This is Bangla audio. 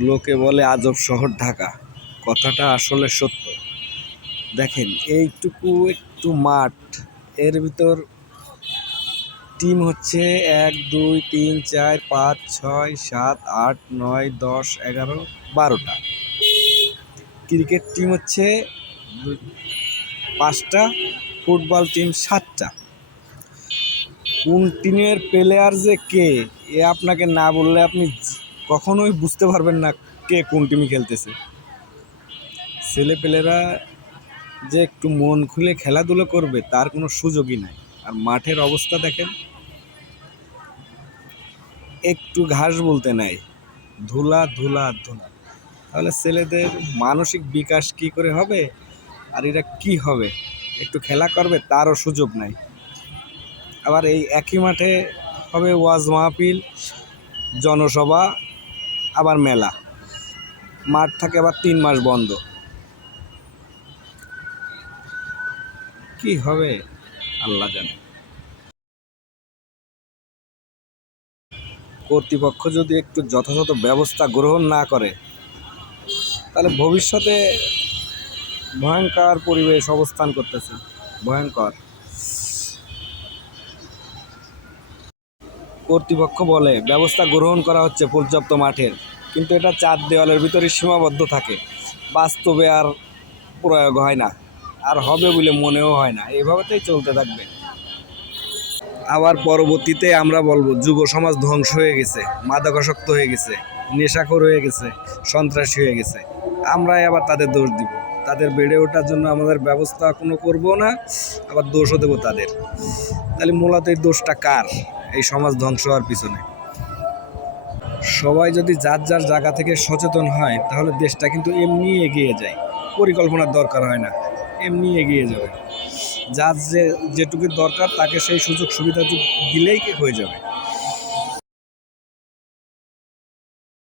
লোকে বলে আজব শহর ঢাকা, কথাটা আসলে সত্য। দেখেন এইটুকু একটু মাঠ, এর ভিতর টিম হচ্ছে 1 2 3 4 5 6 7 8 9 10 11 12টা। ক্রিকেট টিম হচ্ছে 5টা, ফুটবল টিম 7টা। কোন টিমের প্লেয়ার যে কে, এ আপনাকে না বললে আপনি কখনোই বুঝতে পারবেন না কে কোন টিমে খেলতেছে। ছেলেপেলেরা যে একটু মন খুলে খেলাধুলো করবে তার কোনো সুযোগই নাই। আর মাঠের অবস্থা দেখেন, একটু ঘাস বলতে নাই, ধুলা ধুলা ধুলা। তাহলে ছেলেদের মানসিক বিকাশ কি করে হবে, আর এরা কি হবে, একটু খেলা করবে তারও সুযোগ নাই। আবার এই একই মাঠে হবে ওয়াজ মাহফিল, জনসভা, আবার মেলা। মাঠ থাকে আবার 3 মাস বন্ধ। কি হবে আল্লাহ জানে। কর্তৃপক্ষ যদি একটু যথাযথ ব্যবস্থা গ্রহণ না করে তাহলে ভবিষ্যতে ভয়ঙ্কর পরিবেশ অবস্থান করতেছে, ভয়ঙ্কর। কর্তৃপক্ষ বলে ব্যবস্থা গ্রহণ করা হচ্ছে পর্যাপ্ত মাঠের, কিন্তু এটা 4 দেওয়ালের ভিতরে সীমাবদ্ধ থাকে, বাস্তবে আর প্রয়োগ হয় না, আর হবে বলে মনেও হয় না। এইভাবেতেই চলতে থাকবে। আবার পরবর্তীতে আমরা বলবো যুব সমাজ ধ্বংস হয়ে গেছে, মাদকাসক্ত হয়ে গেছে, নেশাখোর হয়ে গেছে, সন্ত্রাসী হয়ে গেছে। আমরাই আবার তাদের দোষ দিব। তাদের বেড়ে ওঠার জন্য আমাদের ব্যবস্থা কোনো করবো না, আবার দোষও দেবো তাদের। তাহলে মূলত এই দোষটা কার এই সমাজ ধ্বংস হওয়ার পিছনে? সবাই যদি যার যার জায়গা থেকে সচেতন হয় তাহলে দেশটা কিন্তু এমনি এগিয়ে যায়, পরিকল্পনার দরকার হয় না, এমনি এগিয়ে যাবে। যার যেটুকু দরকার তাকে সেই সুযোগ সুবিধা দিলেই হয়ে যাবে।